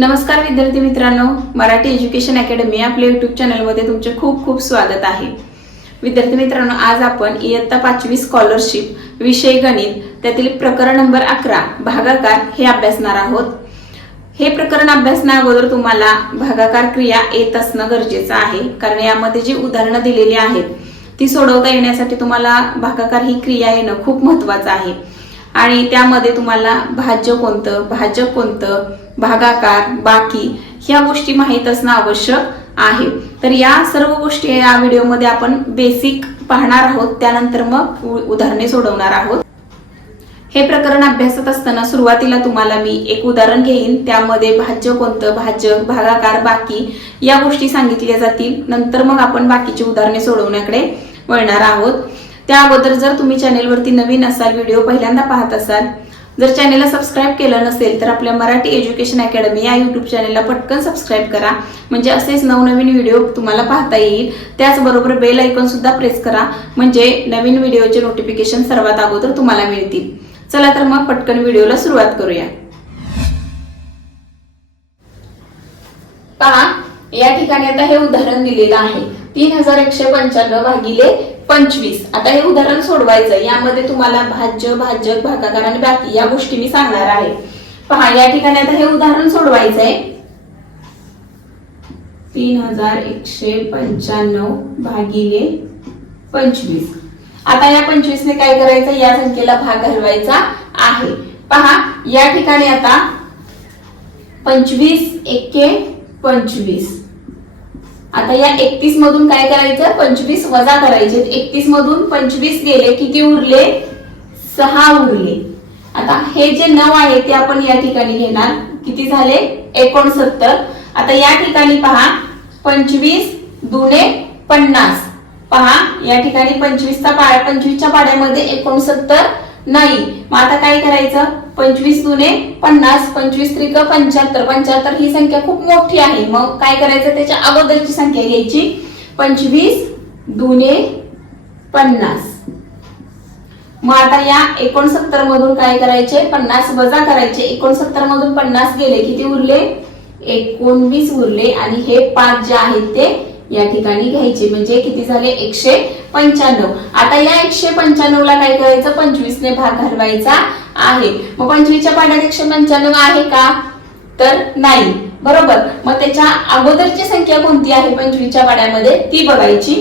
नमस्कार विद्यार्थी मित्रांनो मराठी एज्युकेशन अकॅडमी आपल्या युट्यूब चॅनलमध्ये तुमचे खूप खूप स्वागत आहे. विद्यार्थी मित्रांनो आज आपण इयत्ता पाचवी स्कॉलरशिप विषय गणित त्यातील प्रकरण नंबर अकरा भागाकार हे अभ्यासणार आहोत. हे प्रकरण अभ्यासण्या अगोदर तुम्हाला भागाकार क्रिया येत असणं गरजेचं आहे कारण यामध्ये जी उदाहरणं दिलेली आहेत ती सोडवता येण्यासाठी तुम्हाला भागाकार ही क्रिया येणं खूप महत्वाचं आहे. आणि त्यामध्ये तुम्हाला भाज्य कोणतं भाजक कोणतं भागाकार बाकी ह्या गोष्टी माहीत असणं आवश्यक आहे. तर या सर्व गोष्टी या व्हिडिओमध्ये आपण बेसिक पाहणार आहोत. त्यानंतर मग उदाहरणे सोडवणार आहोत. हे प्रकरण अभ्यासत असताना सुरुवातीला तुम्हाला मी एक उदाहरण घेईन. त्यामध्ये भाज्य कोणतं? भाजक भागाकार बाकी या गोष्टी सांगितल्या जातील. नंतर मग आपण बाकीची उदाहरणे सोडवण्याकडे वळणार आहोत. त्या अगोदर जर तुम्ही चॅनेलवरती नवीन असाल व्हिडिओ पहिल्यांदा पाहत असाल जर चॅनेलला सबस्क्राईब केलं नसेल तर आपल्या मराठी एज्युकेशन अकॅडमी या युट्यूब चॅनेलला पटकन सबस्क्राईब करा. म्हणजे असेच नवनवीन व्हिडिओ तुम्हाला पाहता येईल. त्याचबरोबर बेल आयकॉन सुद्धा प्रेस करा. म्हणजे नवीन व्हिडिओचे नोटिफिकेशन सर्वात अगोदर तुम्हाला मिळतील. चला तर मग पटकन व्हिडिओला सुरुवात करूया. पहा या ठिकाणी आता हे उदाहरण दिलेलं आहे. तीन हजार एकशे पंच्याण्णव भागिले पंचवीस. आता हे उदाहरण सोडवायचं. यामध्ये तुम्हाला भाज्य भाजक भागाकार आणि बाकी या गोष्टी मी सांगणार आहे. पहा या ठिकाणी आता हे उदाहरण सोडवायचं आहे तीन हजार एकशे पंच्याण्णव भागिले पंचवीस. आता या पंचवीसने काय करायचं? या संख्येला भाग घालवायचा आहे. पहा या ठिकाणी आता पंचवीस एके पंचवीस. आता या एकतीस मधून काय करायचं? पंचवीस वजा करायचे. एकतीस मधून पंचवीस गेले किती उरले? सहा उरले. आता हे जे नऊ आहे ते आपण या ठिकाणी घेणार. किती झाले? एकोणसत्तर. आता या ठिकाणी पहा पंचवीस दुने पन्नास. पहा या ठिकाणी पंचवीसचा पाड्या पंचवीसच्या पाड्यामध्ये एकोणसत्तर नाही. मग आता काय करायचं? पंचवीस दुने पन्नास पंचवीस त्रिक पंच्याहत्तर. पंच्याहत्तर ही संख्या खूप मोठी आहे. मग काय करायचं? त्याच्या अगोदरची संख्या घ्यायची. पंचवीस दुने पन्नास. मग आता या एकोणसत्तर मधून काय करायचे? पन्नास वजा करायचे. एकोणसत्तर मधून पन्नास गेले. किती उरले? एकोणवीस उरले. आणि हे पाच जे आहेत ते या ठिकाणी घ्यायचे. म्हणजे किती झाले? एकशे पंच्याण्णव. आता या एकशे पंच्याण्णव ला काय करायचं? पंचवीस ने भाग घालवायचा आहे. मग पंचवीसच्या पाण्यात एकशे पंच्याण्णव आहे का? तर नाही. बरोबर. मग त्याच्या अगोदरची संख्या कोणती आहे पंचवीसच्या पाड्यामध्ये ती बघायची.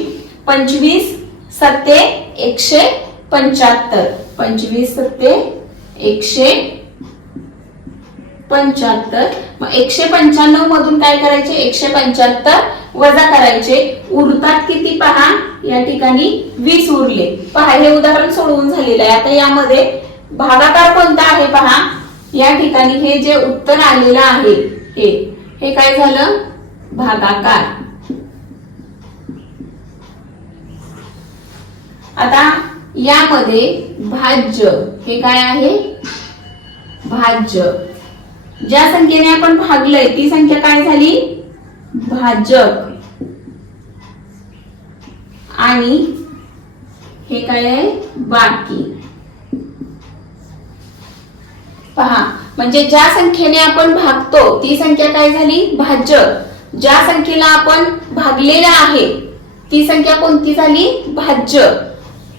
पंचवीस सत्ते एकशे पंच्याहत्तर. पंचवीस सत्ते एकशे पंच्याहत्तर. मग एकशे पंच्याण्णव मधून काय करायचे? एकशे पंच्याहत्तर. वजा करायचे उरतात किती पहा? या ठिकाणी वीस उरले. पहा हे उदाहरण सोडवून झालेलं आहे. आता यामध्ये भागाकार कोणता आहे पहा? या ठिकाणी हे जे उत्तर आलेलं आहे हे हे काय झालं? भागाकार. आता यामध्ये भाज्य हे काय आहे? भाज्य. ज्या संख्येने आपण भागलंय ती संख्या काय झाली? भाजक. आणि हे काय आहे? बाकी. पहा म्हणजे ज्या संख्येने आपण भागतो ती संख्या काय झाली? भाजक. ज्या संख्येला आपण भागलेला आहे ती संख्या कोणती झाली? भाज्य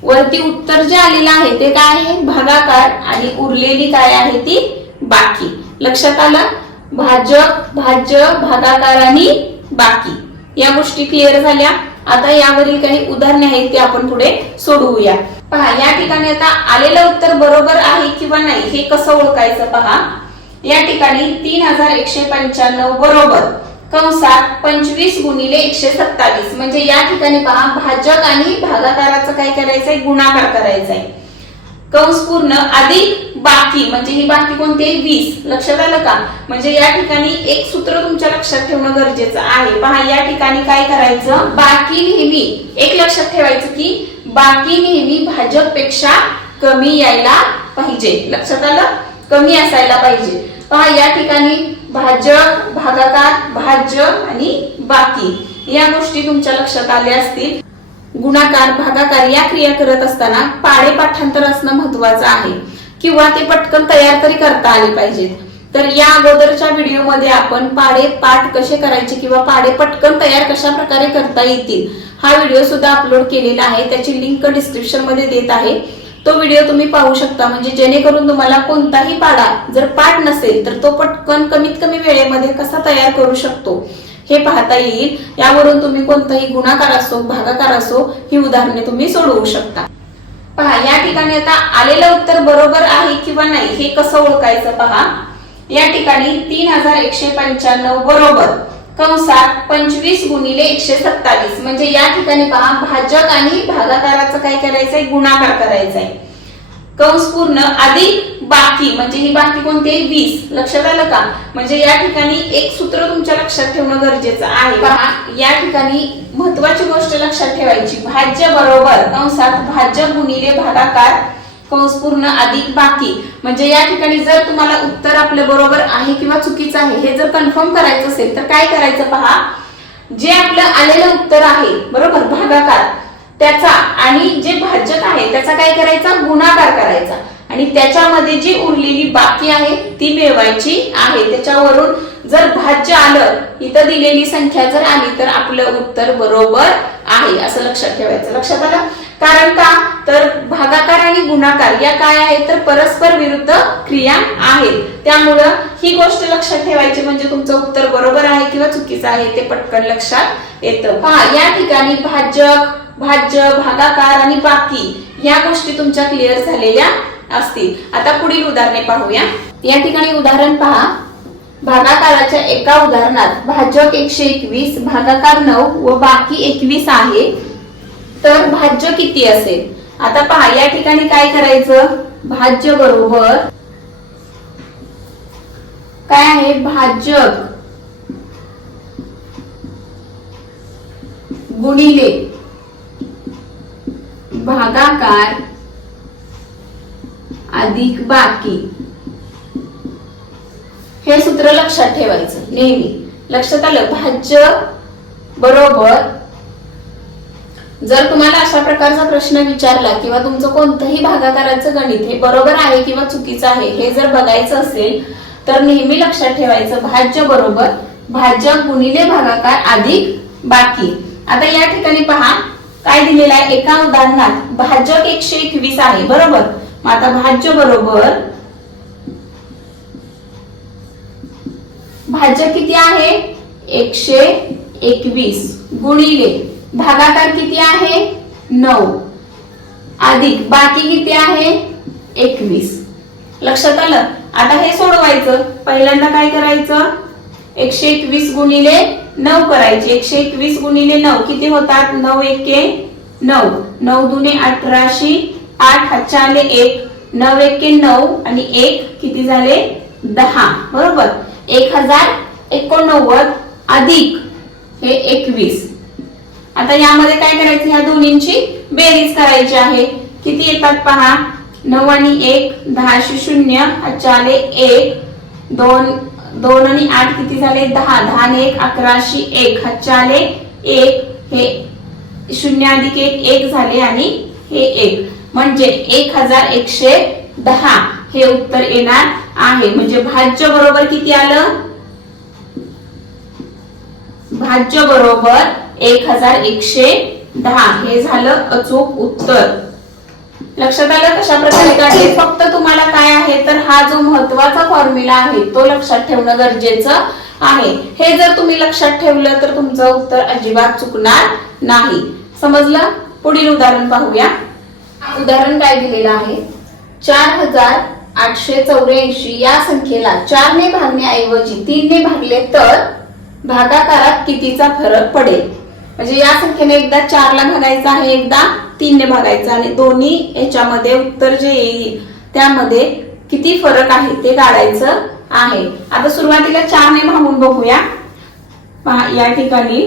वरती उत्तर जे आलेलं आहे ते काय आहे? भागाकार. आणि उरलेली काय आहे ती? बाकी. लक्षात आलं? भाजक भाज्य भागाकार आणि बाकी. या गोष्टी क्लिअर झाल्या. आता यावरील काही उदाहरणे आहेत ते आपण पुढे सोडवूया. पहा या ठिकाणी आता आलेलं उत्तर बरोबर आहे किंवा नाही हे कसं ओळखायचं पहा? या ठिकाणी तीन हजार एकशे पंच्याण्णव बरोबर कंसात पंचवीस गुणिले एकशे सत्तावीस. म्हणजे या ठिकाणी पहा भाजक आणि भागाकाराचं काय करायचंय? गुणाकार करायचा आहे कंस पूर्ण अधिक बाकी म्हणजे ही बाकी कोणती आहे? वीस. लक्षात आलं का? म्हणजे या ठिकाणी एक सूत्र तुमच्या लक्षात ठेवणं गरजेचं आहे. पहा या ठिकाणी काय करायचं? बाकी नेहमी. एक लक्षात ठेवायचं की बाकी नेहमी भाजपपेक्षा कमी यायला पाहिजे. लक्षात आलं? कमी असायला पाहिजे. पहा या ठिकाणी भाजप भागाकार भाज्य आणि बाकी. या गोष्टी तुमच्या लक्षात आल्या असतील. गुणाकार भागाकार या क्रिया करत असताना पाडे पाठांतर असणं महत्वाचं आहे. किंवा ते पटकन तयार तरी करता आले पाहिजेत. तर या अगोदरच्या व्हिडिओमध्ये आपण पाडे पाठ कसे करायचे किंवा पाडे पटकन तयार कशा प्रकारे करता येतील हा व्हिडिओ सुद्धा अपलोड केलेला आहे. त्याची लिंक डिस्क्रिप्शनमध्ये देत आहे. तो व्हिडिओ तुम्ही पाहू शकता. म्हणजे जेणेकरून तुम्हाला कोणताही पाडा जर पाठ नसेल तर तो पटकन कमीत कमी वेळेमध्ये कसा तयार करू शकतो? हे पाहता येईल. यावरून तुम्ही कोणताही गुणाकार असो भागाकार असो ही उदाहरणे तुम्ही सोडवू शकता. पहा या ठिकाणी आता आलेलं उत्तर बरोबर आहे किंवा नाही हे कसं ओळखायचं पहा? या ठिकाणी तीन हजार एकशे पंच्याण्णव बरोबर. कंसात पंचवीस गुणिले एकशे सत्तावीस. म्हणजे या ठिकाणी पहा भाजक आणि भागाकाराचं काय करायचंय? गुणाकार करायचा आहे कंस पूर्ण अधिक बाकी म्हणजे ही बाकी कोणती आहे वीस लक्षात आलं का? म्हणजे या ठिकाणी एक सूत्र तुमच्या लक्षात ठेवणं गरजेचं आहे. या ठिकाणी महत्वाची गोष्ट लक्षात ठेवायची. भाज्य बरोबर कंसात भाज्य गुणिले भागाकार कंस पूर्ण अधिक बाकी. म्हणजे या ठिकाणी जर तुम्हाला उत्तर आपलं बरोबर आहे किंवा चुकीचं आहे हे जर कन्फर्म करायचं असेल तर काय करायचं पहा? जे आपलं आलेलं उत्तर आहे बरोबर? भागाकार. त्याचा आणि जे भाजक आहे त्याचा काय करायचा? गुणाकार करायचा. आणि त्याच्यामध्ये जी उरलेली बाकी आहे ती मिळवायची आहे. त्याच्यावरून जर भाज्य आलं इथं दिलेली संख्या जर आली तर आपलं उत्तर बरोबर आहे. असं लक्षात ठेवायचं. लक्षात आलं? कारण का? तर भागाकार आणि गुणाकार या काय आहेत? तर परस्पर विरुद्ध क्रिया आहेत. त्यामुळं ही गोष्ट लक्षात ठेवायची म्हणजे तुमचं उत्तर बरोबर आहे किंवा चुकीचं आहे ते पटकन लक्षात येतं. पहा या ठिकाणी भाजक भाज्य भागाकार आणि बाकी या गोष्टी तुमच्या क्लिअर झालेल्या असतील. आता पुढील उदाहरणे पाहूया. या ठिकाणी उदाहरण पहा. भागाकाराच्या एका उदाहरणात भाजक एकशे एकवीस भागाकार नऊ व बाकी एकवीस आहे. तर भाज्य किती असेल? आता पहा या ठिकाणी काय करायचं? भाज्य बरोबर काय आहे? भाजक गुणिले भागाकार अधिक बाकी. हे सूत्र लक्षात ठेवायचं. नेहमी. लक्षात आलं? भाज्य बरोबर. जर तुम्हाला अशा प्रकारचा प्रश्न विचारला किंवा तुमचं कोणतंही भागाकाराचं गणित हे बरोबर आहे किंवा चुकीचं आहे हे जर बघायचं असेल तर नेहमी लक्षात ठेवायचं भाज्य बरोबर भाज्य गुणिले भागाकार अधिक बाकी. आता या ठिकाणी पहा काय दिलेलं आहे? एका उदाहरणात भाजक एकशे एकवीस आहे बरोबर? मग आता भाज्य बरोबर. भाज्य किती आहे? एकशे एकवीस गुणिले भागाकार किती आहे? नऊ. अधिक बाकी किती आहे? एकवीस. लक्षात आलं? आता हे सोडवायचं. पहिल्यांदा काय करायचं? एकशे एकवीस गुणिले नऊ करायचे. एकशे एकवीस गुणिले नऊ. किती होतात? नऊ एके नऊ. नऊ दुने अठराशे आठ हातच्या आले एक नऊ एके नऊ आणि एक किती झाले? दहा. बरोबर? एक हजार एकोणनव्वद अधिक हे एकवीस. आता यामध्ये काय करायचं? या दोन्हींची बेरीज करायची आहे. किती येतात पहा? नऊ आणि एक दहाशे शून्य हातच्या आले एक. दोन दोन आणि आठ किती झाले? दहा. दहा आणि एक अकराशे एक. हातच्या आले एक हे शून्य अधिक एक एक झाले आणि हे एक. म्हणजे एक हजार एकशे दहा हे उत्तर येणार आहे. म्हणजे भाज्य बरोबर किती आलं? भाज्य बरोबर एक हजार एकशे दहा. हे झालं अचूक उत्तर. लक्षात आलं कशा प्रकारे काढले फक्त तुम्हाला काय आहे? तर हा जो महत्त्वाचा फॉर्म्युला आहे तो लक्षात ठेवणं गरजेचं आहे. हे जर तुम्ही लक्षात ठेवलं तर तुमचं उत्तर अजिबात चुकणार नाही. समजलं? पुढील उदाहरण पाहूया. उदाहरण काय दिलेलं आहे? चार हजार आठशे चौऱ्याऐंशी या संख्येला चारने भागण्याऐवजी तीनने भागले तर भागाकारात कितीचा फरक पडेल? म्हणजे या संख्येने एकदा चारला भागायचा आहे एकदा तीनने भागायचं आणि दोन्ही याच्यामध्ये उत्तर जे येईल त्यामध्ये किती फरक आहे ते काढायचं आहे. आता सुरुवातीला चारने भागून बघूया. या ठिकाणी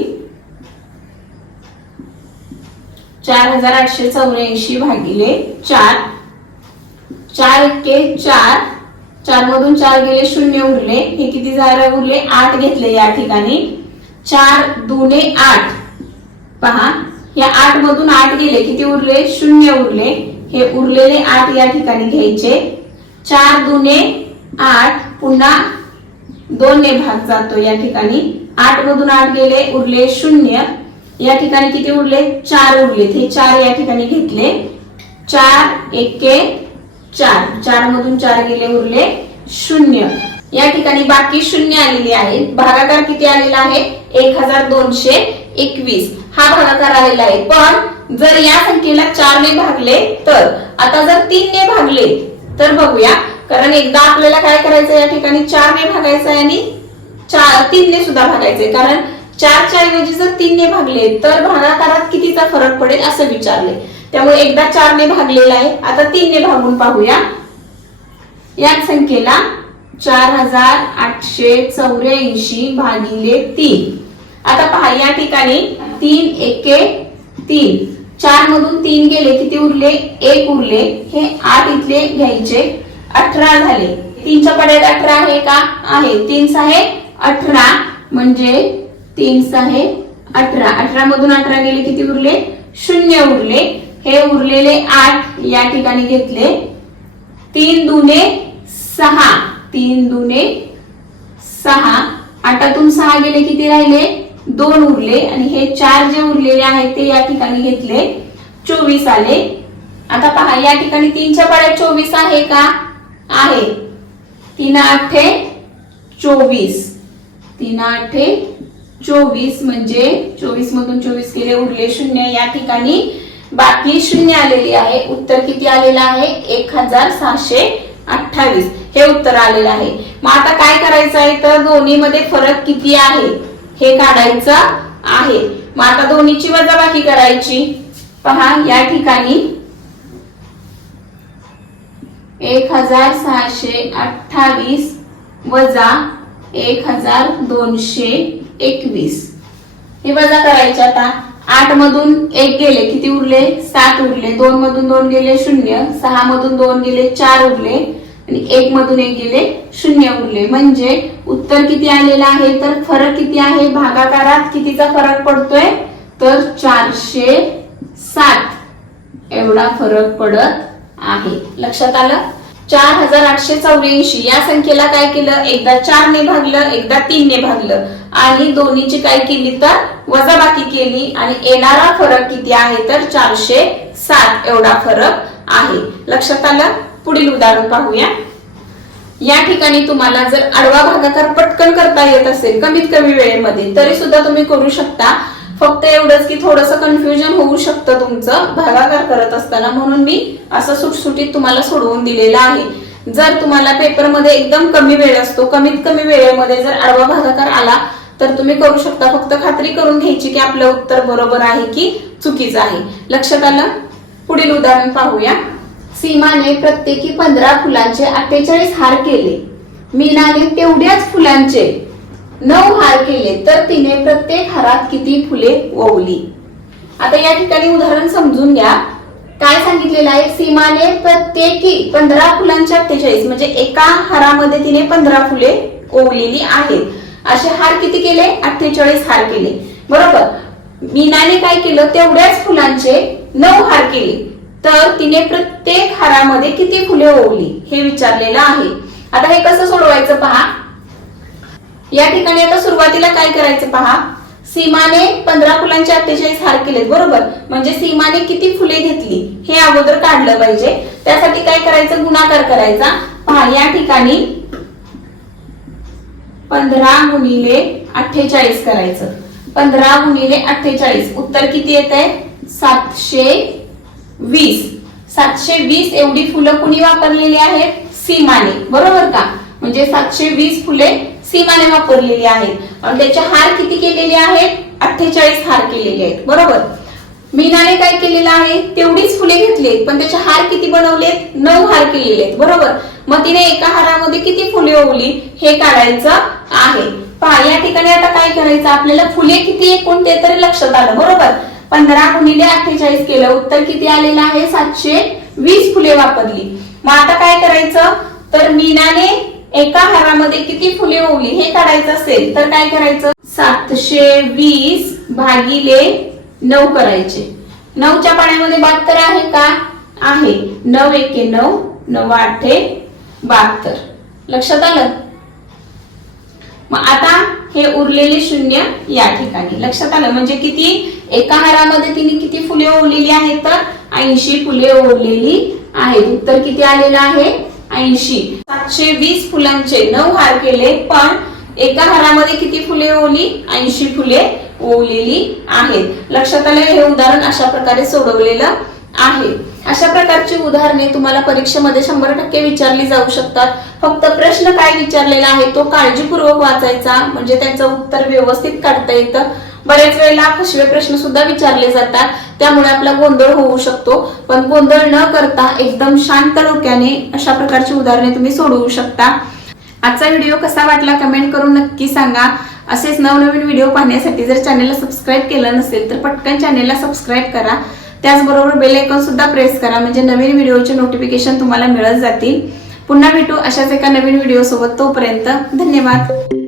चार हजार आठशे चौऱ्याऐंशी भागिले चार. चार इतके चार. चार मधून चार गेले शून्य उरले. हे किती झाले उरले? आठ घेतले या ठिकाणी. चार दुने आठ. पहा या आठ मधून आठ गेले. किती उरले? शून्य उरले. हे उरलेले आठ या ठिकाणी घ्यायचे. चार दुने आठ. पुन्हा दोन ने भाग जातो या ठिकाणी. आठ मधून आठ गेले उरले शून्य. या ठिकाणी किती उरले? चार उरले. हे चार या ठिकाणी घेतले. चार एके चार चार. मधून चार गेले उरले शून्य. या ठिकाणी बाकी शून्य आलेली आहे. भागाकार किती आलेला आहे? एक हजार दोनशे एकवीस. हा भागाकार आलेला आहे. पण जर या संख्येला चार ने भागले तर आता जर तीन ने भागले तर बघूया. कारण एकदा आपल्याला काय करायचं या ठिकाणी चार ने भागायचं आहे आणि चार तीन ने सुद्धा भागायचंय. कारण चारच्या ऐवजी जर तीन ने भागले तर भागाकारात कितीचा फरक पडेल असं विचारले. त्यामुळे एकदा चार ने भागलेला आहे. आता तीन ने भागून पाहूया. या संख्येला चार हजार आठशे चौऱ्याऐंशी भागिले तीन. आता पहा या ठिकाणी तीन एके तीन. चार मधून तीन गेले किती उरले? एक उरले. हे आठ इथले घ्यायचे. अठरा झाले. तीनच्या पड्यात अठरा आहे का? आहे. तीन सहा अठरा म्हणजे तीन सहा अठरा. अठरा मधून अठरा गेले किती उरले? शून्य उरले. हे उरलेले आठ या ठिकाणी घेतले. तीन दुने सहा. तीन दुने सहा. आठातून सहा गेले किती राहिले? दोन उरले. आणि हे चार जे उरलेले आहेत ते या ठिकाणी घेतले. चोवीस आले. आता पहा या ठिकाणी तीनच्या पाड्यात चोवीस आहे का? आहे. तीन आठे चोवीस. तीन आठे चोवीस म्हणजे चोवीस मधून चोवीस केले उरले शून्य. या ठिकाणी बाकी शून्य आलेली आहे. उत्तर किती आलेलं आहे? एक हजार सहाशे अठ्ठावीस. हे उत्तर आलेलं आहे. मग आता काय करायचं आहे? तर दोन्हीमध्ये फरक किती आहे? हे काढायचं आहे. मग आता दोन्हीची वजाबाकी करायची. पहा या ठिकाणी एक हजार सहाशे अठ्ठावीस वजा एक हजार दोनशे एकवीस. हे वजा करायचे आता. आठ मधून एक गेले किती उरले? सात उरले. दोन मधून दोन गेले शून्य. सहा मधून दोन गेले चार उरले. आणि एक मधून एक गेले शून्य उरले. म्हणजे उत्तर किती आलेलं आहे? तर फरक किती आहे? भागाकारात कितीचा फरक पडतोय? तर चारशे सात. एवढा फरक पडत आहे. लक्षात आलं? चार हजार आठशे चौऱ्याऐंशी. या संख्येला काय केलं? एकदा चार ने भागलं एकदा तीन ने भागलं. आणि दोन्हीची काय केली तर? वजाबाकी केली. आणि येणारा फरक किती आहे? तर चारशे सात एवढा फरक आहे. लक्षात आलं? पुढील उदाहरण पाहूया. या ठिकाणी तुम्हाला जर आडवा भागाकार पटकन करता येत असेल कमीत कमी वेळेमध्ये तरी सुद्धा तुम्ही करू शकता. फक्त एवढंच की थोडस कन्फ्युजन होऊ शकतं तुमचं भागाकार करत असताना. म्हणून मी असं सुटसुटीत तुम्हाला सोडवून दिलेलं आहे. जर तुम्हाला पेपरमध्ये एकदम कमी वेळ असतो कमीत कमी वेळेमध्ये जर आडवा भागाकार आला तर तुम्ही करू शकता. फक्त खात्री करून घ्यायची की आपलं उत्तर बरोबर आहे की चुकीचं आहे. लक्षात आलं? पुढील उदाहरण पाहूया. सीमाने प्रत्येकी पंधरा फुलांचे अठ्ठेचाळीस हार केले. मीनाने तेवढ्याच फुलांचे नऊ हार केले तर तिने प्रत्येक हारात किती फुले ओवली? आता या ठिकाणी उदाहरण समजून घ्या. काय सांगितलेलं आहे? सीमाने प्रत्येकी पंधरा फुलांचे अठ्ठेचाळीस म्हणजे एका हारामध्ये तिने पंधरा फुले ओवलेली आहेत. असे हार किती केले? अठ्ठेचाळीस हार केले. बरोबर. मीनाने काय केलं? तेवढ्याच फुलांचे नऊ हार केले. तर तिने प्रत्येक हारामध्ये किती फुले ओवली? हे विचारलेलं आहे. आता हे कसं सोडवायचं पहा? या ठिकाणी आता सुरुवातीला काय करायचं पहा? सीमाने पंधरा फुलांचे अठ्ठेचाळीस हार केलेत बरोबर? म्हणजे सीमाने किती फुले घेतली हे अगोदर काढलं पाहिजे. त्यासाठी काय करायचं? गुणाकार करायचा. पहा या ठिकाणी पंधरा गुणिले अठ्ठेचाळीस करायचं. पंधरा गुणिले अठ्ठेचाळीस. उत्तर किती येत आहे सातशे वीस. सातशे वीस एवढी फुलं कुणी वापरलेली आहेत? सीमाने. बरोबर का? म्हणजे सातशे वीस फुले सीमाने वापरलेली आहेत. आणि त्याचे हार किती केलेले आहेत? अठ्ठेचाळीस हार केलेले आहेत. बरोबर? मीनाने काय केलेलं आहे? तेवढीच फुले घेतली पण त्याचे हार किती बनवलेत? नऊ हार केलेले आहेत. बरोबर? मग तिने एका हारामध्ये किती फुले ओवली? हे काढायचं आहे. पहा या ठिकाणी आता काय करायचं? आपल्याला फुले किती एकूण ते तरी लक्षात आलं. बरोबर? पंधरा गुणिले अठ्ठेचाळीस केलं. उत्तर किती आलेलं आहे? सातशे वीस फुले वापरली. मग आता काय करायचं? तर मीनाने एका हारामध्ये किती फुले ओवली? हे काढायचं असेल तर काय करायचं? सातशे वीस भागिले नऊ करायचे. नऊच्या पाण्यामध्ये बहात्तर आहे का? आहे. नऊ एके नऊ नऊ आठे बहात्तर. लक्षात आलं? मग आता हे उरलेले शून्य या ठिकाणी. लक्षात आलं? म्हणजे किती? एका हारामध्ये तिने किती फुले ओवलेली आहेत? तर ऐंशी फुले ओवलेली आहेत. उत्तर किती आलेलं आहे? ऐंशी. सातशे वीस फुलांचे. नऊ हार केले पण एका हारामध्ये किती फुले ओवली ऐंशी फुले ओवलेली आहेत. लक्षात आलं हे उदाहरण अशा प्रकारे सोडवलेलं आहे. अशा प्रकारची उदाहरणे तुम्हाला परीक्षेमध्ये शंभर टक्के विचारली जाऊ शकतात. फक्त प्रश्न काय विचारलेला आहे तो काळजीपूर्वक वाचायचा म्हणजे त्याचं उत्तर व्यवस्थित काढता येतं. बरेच वेळेला फसवे प्रश्न सुद्धा विचारले जातात. त्यामुळे आपला गोंधळ होऊ शकतो. पण गोंधळ न करता एकदम शांत डोक्याने अशा प्रकारची उदाहरणे तुम्ही सोडवू शकता. आजचा व्हिडिओ कसा वाटला कमेंट करून नक्की सांगा. असेच नवनवीन व्हिडिओ पाहण्यासाठी जर चॅनेलला सबस्क्राईब केलं नसेल तर पटकन चॅनेलला सबस्क्राईब करा. त्याचबरोबर बेल आयकॉन सुद्धा प्रेस करा. म्हणजे नवीन व्हिडिओचे नोटिफिकेशन तुम्हाला मिळत जातील. पुन्हा भेटू अशाच एका नवीन व्हिडिओ सोबत. तोपर्यंत धन्यवाद.